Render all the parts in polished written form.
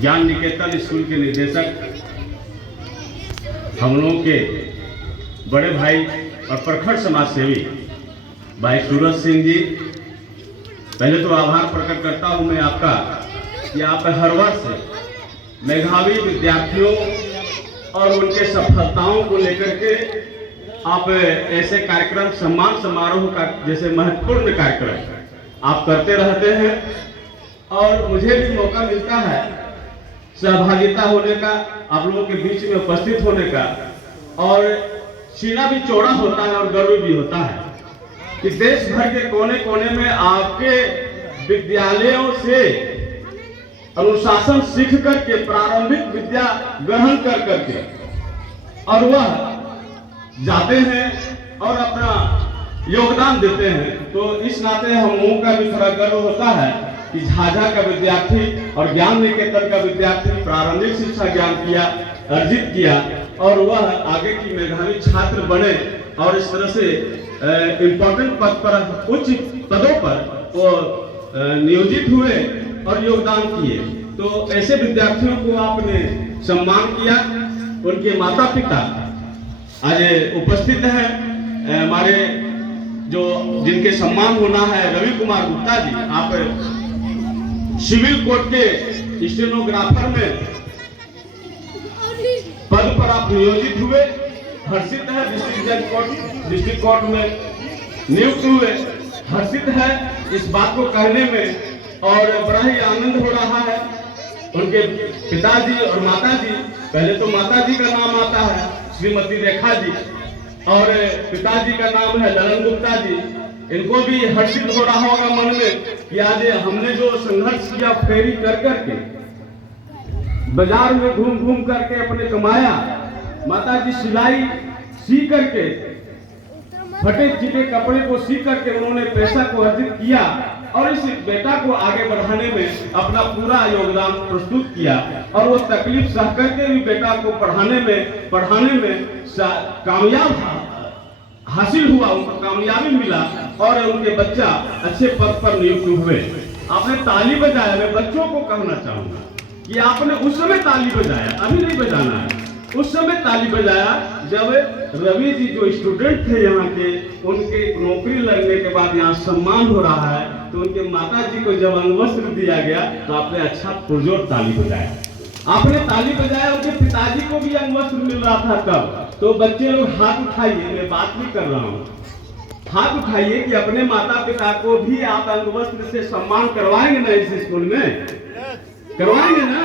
ज्ञान निकेतन स्कूल के निदेशक, हम लोगों के बड़े भाई और प्रखर समाज सेवी भाई सूरज सिंह जी, पहले तो आभार प्रकट करता हूं मैं आपका कि आप हर वर्ष मेधावी विद्यार्थियों और उनके सफलताओं को लेकर के आप ऐसे कार्यक्रम, सम्मान समारोह का जैसे महत्वपूर्ण कार्यक्रम आप करते रहते हैं और मुझे भी मौका मिलता है सहभागिता होने का, आप लोगों के बीच में उपस्थित होने का, और सीना भी चौड़ा होता है और गर्व भी होता है कि देश भर के कोने कोने में आपके विद्यालयों से अनुशासन सीख करके, प्रारंभिक विद्या ग्रहण कर करके और वह जाते हैं और अपना योगदान देते हैं। तो इस नाते हम लोगों का भी थोड़ा गर्व होता है कि झाझा का विद्यार्थी और ज्ञान निकेतन का विद्यार्थी प्रारंभिक शिक्षा ज्ञान किया, अर्जित किया और वह आगे की मेधावी छात्र बने और इस तरह से इम्पोर्टेंट पद पर, उच्च पदों पर वो नियोजित हुए और योगदान किए। तो ऐसे विद्यार्थियों को आपने सम्मान किया। उनके माता पिता आज उपस्थित हैं, हमारे जो जिनके सम्मान होना है, रवि कुमार गुप्ता जी, आप सिविल कोर्ट के स्टेनोग्राफर में पद पर आप नियोजित हुए, हर्षित है। डिस्ट्रिक्ट कोर्ट में नियुक्त हुए, हर्षित है इस बात को कहने में और बड़ा ही आनंद हो रहा है। उनके पिताजी और माताजी, पहले तो माताजी का नाम आता है श्रीमती रेखा जी और पिताजी का नाम है ललन गुप्ता जी। इनको भी हर्षित हो रहा होगा मन में कि आज हमने जो संघर्ष किया फेरी कर करके, बाजार में घूम घूम करके अपने कमाया, माताजी सिलाई सी करके, फटे चिटे कपड़े को सी करके उन्होंने पैसा को अर्जित किया और इस बेटा को आगे बढ़ाने में अपना पूरा योगदान प्रस्तुत किया और वो तकलीफ सह करके भी बेटा को पढ़ाने में कामयाब हासिल हुआ, उनको कामयाबी मिला और उनके बच्चा अच्छे पद पर नियुक्त हुए। आपने ताली बजाया, मैं बच्चों को कहना चाहूंगा कि आपने उस समय ताली बजाया, अभी नहीं बजाना है, उस समय ताली बजाया जब रवि जी जो स्टूडेंट थे यहाँ के, उनके नौकरी लगने के बाद यहाँ सम्मान हो रहा है, तो उनके माता जी को जब अंगवस्त्र दिया गया तो आपने अच्छा पुरजोर ताली बजाया। आपने ताली बजाया, उनके पिताजी को भी अंगवस्त्र मिल रहा था तब। तो बच्चे लोग हाथ उठाइए, मैं बात भी कर रहा हूँ, हाथ उठाइए कि अपने माता पिता को भी आप अंगवस्त्र से सम्मान करवाएंगे ना, इस स्कूल में करवाएंगे ना।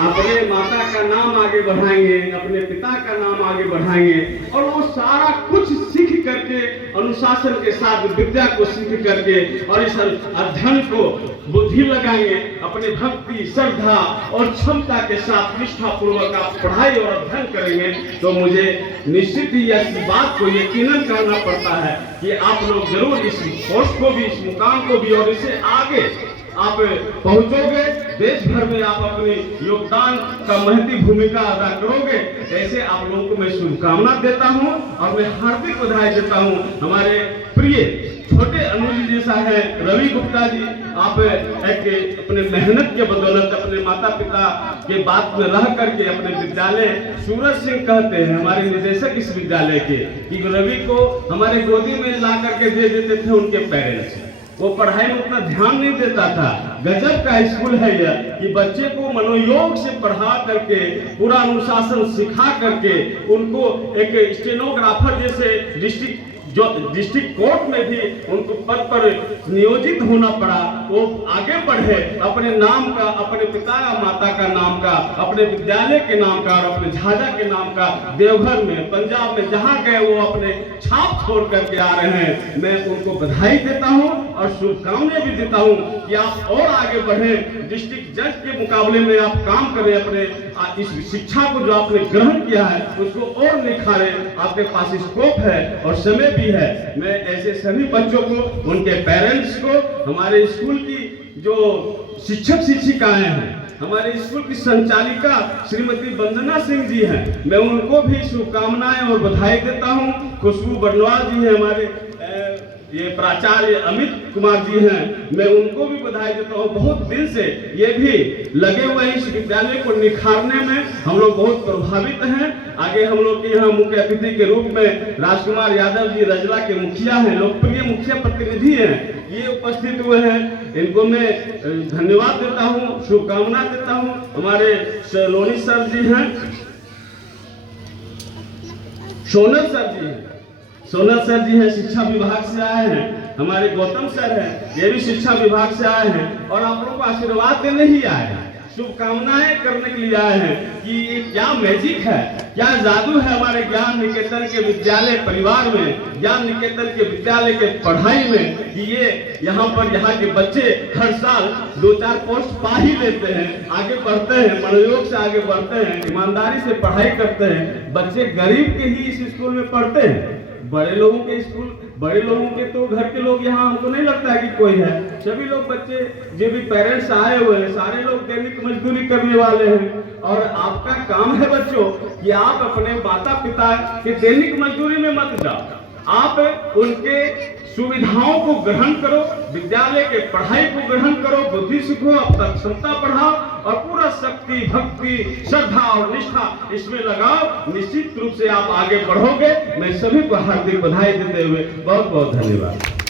अपने माता का नाम आगे बढ़ाएंगे, अपने पिता का नाम आगे बढ़ाएंगे और वो सारा कुछ सीख करके, अनुशासन के साथ विद्या को सीख करके और इस अध्ययन को बुद्धि लगाएंगे, अपने भक्ति, श्रद्धा और क्षमता के साथ निष्ठा पूर्वक आप पढ़ाई और अध्ययन करेंगे तो मुझे निश्चित ही इस बात को यकीनन करना पड़ता है कि आप लोग जरूर इस पोस्ट को भी, इस मुकाम को भी और इससे आगे आप पहुंचोगे। देश भर में आप अपने योगदान का महती भूमिका अदा करोगे। ऐसे आप लोगों को मैं शुभकामना देता हूं और मैं हार्दिक बधाई देता हूं। हमारे प्रिय छोटे अनुज जैसा है रवि गुप्ता जी, आप एक अपने मेहनत के बदौलत अपने माता पिता के बात में रह करके अपने विद्यालय, सूरज सिंह कहते हैं हमारे निदेशक इस विद्यालय के, कि रवि को हमारे गोदी में ला करके दे देते थे उनके पेरेंट्स। वो पढ़ाई में उतना ध्यान नहीं देता था। गजब का स्कूल है यह कि बच्चे को मनोयोग से पढ़ा करके, पूरा अनुशासन सिखा करके, उनको एक स्टेनोग्राफर जैसे डिस्ट्रिक्ट कोर्ट में भी उनको पद पर नियोजित होना पड़ा। वो आगे बढ़े, अपने नाम का, अपने पिता या माता का नाम का, अपने विद्यालय के नाम का और अपने झाझा के नाम का देवघर में, पंजाब में जहाँ गए वो अपने छाप छोड़ करके आ रहे हैं। मैं उनको बधाई देता हूँ और शुभकामनाएं भी देता हूँ कि आप और आगे बढ़े, डिस्ट्रिक्ट जज के मुकाबले में आप काम करें, अपने इस शिक्षा को जो आपने ग्रहण किया है उसको और निखारें। आपके पास स्कोप है और समय भी है। मैं ऐसे सभी बच्चों को, उनके पेरेंट्स को, हमारे स्कूल की जो शिक्षक शिक्षिकाएं हैं, हमारे स्कूल की संचालिका श्रीमती वंदना सिंह जी हैं, मैं उनको भी शुभकामनाएं और बधाई देता हूं। खुशबू बरनवाल जी हैं हमारे ये प्राचार्य अमित कुमार जी हैं, मैं उनको भी बधाई देता हूँ। बहुत दिन से ये भी लगे हुए हैं इस विद्यालय को निखारने में, हम लोग बहुत प्रभावित हैं। आगे हम लोग के यहाँ मुख्य अतिथि के रूप में राजकुमार यादव जी रजला के मुखिया हैं, लोकप्रिय मुखिया प्रतिनिधि हैं, ये उपस्थित हुए हैं। इनको मैं धन्यवाद देता हूँ, शुभकामना देता हूँ। हमारे सलोनी सर जी हैं, सोनल सर जी हैं, शिक्षा विभाग से आए हैं। हमारे गौतम सर हैं, ये भी शिक्षा विभाग से आए हैं और आप लोगों को आशीर्वाद देने ही आए हैं, शुभकामनाएं करने के लिए आए हैं कि ये क्या मैजिक है, क्या जादू है हमारे ज्ञान निकेतन के विद्यालय परिवार में, ज्ञान निकेतन के विद्यालय के पढ़ाई में, कि ये यहाँ के बच्चे हर साल 2-4 पोस्ट पा ही लेते हैं, आगे बढ़ते हैं, मनोयोग से आगे बढ़ते हैं, ईमानदारी से पढ़ाई करते हैं। बच्चे गरीब के ही इस स्कूल में पढ़ते हैं, बड़े लोगों के तो घर के लोग यहाँ हमको नहीं लगता है कि कोई है। सभी लोग बच्चे जो भी पेरेंट्स आए हुए हैं, सारे लोग दैनिक मजदूरी करने वाले हैं। और आपका काम है बच्चों कि आप अपने माता पिता के दैनिक मजदूरी में मत जाओ, आप उनके सुविधाओं को ग्रहण करो, विद्यालय के पढ़ाई को ग्रहण करो, बुद्धि सीखो, अपना क्षमता बढ़ाओ और पूरा शक्ति, भक्ति, श्रद्धा और निष्ठा इसमें लगाओ। निश्चित रूप से आप आगे बढ़ोगे। मैं सभी को हार्दिक बधाई देते हुए बहुत बहुत धन्यवाद।